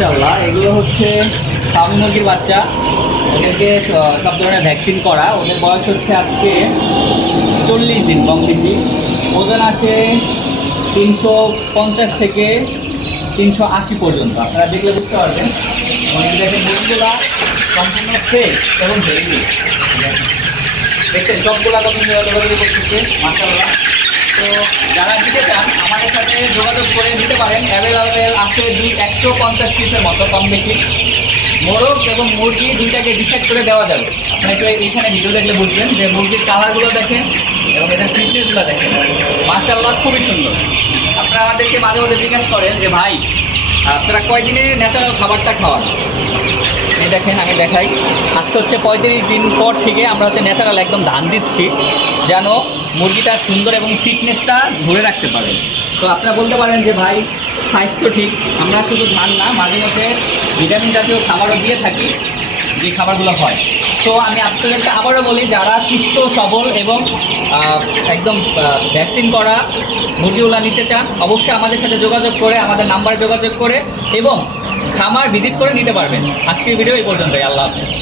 মাশাআল্লাহ, এগুলো হচ্ছে ফার্মি মুরগির বাচ্চা। ওদেরকে সব ধরনের ভ্যাকসিন করা। ওদের বয়স হচ্ছে আজকে 40 দিন কম বেশি। ওজন আসে 350 থেকে 380 পর্যন্ত। আপনারা দেখলে বুঝতে পারবেন। দেখেন মুরগিগুলা সম্পূর্ণ ফ্রেশ এবং হেলদি। দেখছেন সবগুলা কত দৌড়াদৌড়ি করতেছে, মাশাআল্লাহ। তো যারা নিতে চান আমাদের সাথে যোগাযোগ করে নিতে পারেন। অ্যাভেলেবেল আছে 150 পিসের মতো কম বেশি। মোরগ এবং মুরগি দুইটাকে ডিসাইড করে দেওয়া যাবে। আপনারা একটু এইখানে ভিডিও দেখলে বুঝবেন যে মুরগির কালারগুলো দেখেন এবং এদের ফিটনেসগুলো দেখেন, মাশাআল্লাহ খুবই সুন্দর। আপনারা আমাদেরকে মাঝে মাঝে জিজ্ঞাসা করেন যে ভাই আপনারা কয়দিনে ন্যাচারাল খাবারটা খাওয়ান। এই দেখেন আমি দেখাই, আজকে হচ্ছে 35 দিন পর থেকে আমরা হচ্ছে ন্যাচারাল একদম ধান দিচ্ছি যেন মুরগিটা সুন্দর এবং ফিটনেসটা ধরে রাখতে পারে। তো আপনারা বলতে পারেন যে ভাই সাইজ তো ঠিক, আমরা শুধু ধান না মাঝে মধ্যে ভিটামিন জাতীয় খাবারও দিয়ে থাকি, যে খাবারগুলো হয়। তো আমি আপনাদেরকে আবারও বলি, যারা সুস্থ সবল এবং একদম ভ্যাকসিন করা মুরগিগুলো নিতে চান অবশ্যই আমাদের সাথে যোগাযোগ করে, আমাদের নাম্বারে যোগাযোগ করে এবং খামার ভিজিট করে নিতে পারবেন। আজকের ভিডিও এই পর্যন্তই। আল্লাহ হাফেজ।